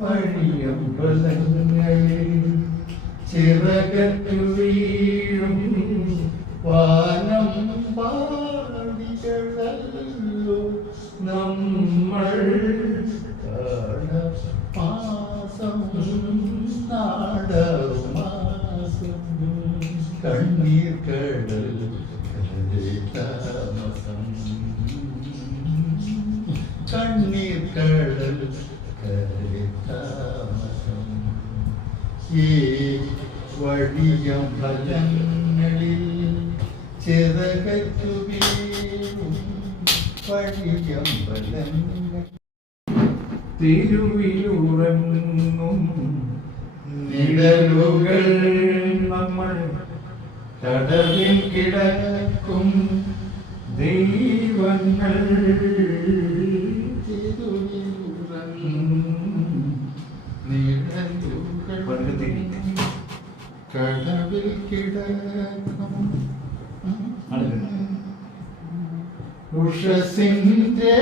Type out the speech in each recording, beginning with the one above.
വഴിയമ്പലങ്ങളിൽ ചിറകത്തു വീഴും വാനം പാടികളല്ലോ നമ്മൾ മാസം നാടമാസം. കണ്ണീർ കടൽ താമസം. കണ്ണീർ കടൽ താമസം ഈ വഴിയം ഫലങ്ങളിൽ ചിറകറ്റു വീഴും വഴിയം ഫലങ്ങൾ തിരുവിലുറങ്ങും നിഴലുകൾ നമ്മൾ കടവിൽ കിടക്കും ദൈവങ്ങൾ നിഴലുകൾ വർഗത്തിൽ. കടവിൽ കിടക്കും. ഉഷസിന്റെ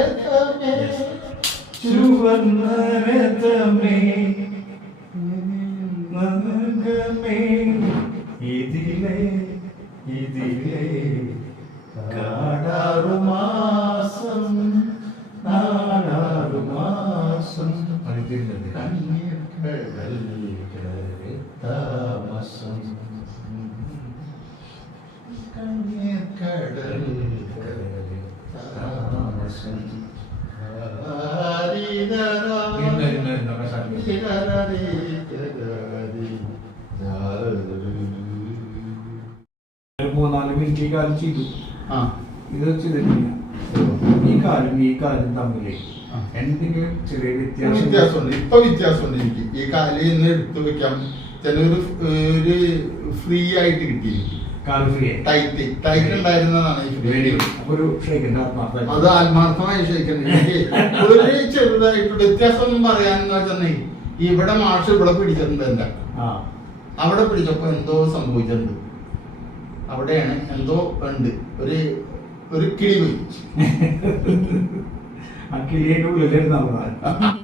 ചുവന്നരതമേ നഗമേ ഇതിലെ ഇതിലെ കാടാറു മാസം നാടാറു മാസം അതിരുന്നത് കണ്ണീർ കടൽ താമസം കണ്ണീർ കടൽ താമസം മൂന്നാൽ മിനിറ്റ് ഈ കാലം ചെയ്തു ആ. ഇത് ചെയ്തിട്ടില്ല ഈ കാലും ഈ കാലും തമ്മിൽ. എന്തെങ്കിലും ചെറിയ വ്യത്യാസം വ്യത്യാസമുണ്ട് ഇപ്പൊ വ്യത്യാസമുണ്ട് എനിക്ക് ഈ കാലിൽ നിന്ന് എടുത്തു വെക്കാം ചിലൊരു ഒരു ഫ്രീ ആയിട്ട് കിട്ടി ടൈറ്റ് ടൈറ്റ് ഉണ്ടായിരുന്നതാണ് ഒരു അത് ആത്മാർത്ഥമായി ക്ഷയിക്കുന്നത് എനിക്ക് ഒരു ചെറുതായിട്ട് വ്യത്യാസം പറയാന്ന് വെച്ചാൽ ഇവിടെ മാഷ് ഇവിടെ പിടിച്ചിട്ടുണ്ട് എന്താ അവിടെ പിടിച്ചപ്പോ എന്തോ സംഭവിച്ചിട്ടുണ്ട്. അവിടെയാണ് എന്തോ ഉണ്ട്. ഒരു ഒരു കിളി പോയി. ആ കിളിയുടെ ഉള്ളിലിരുന്നാ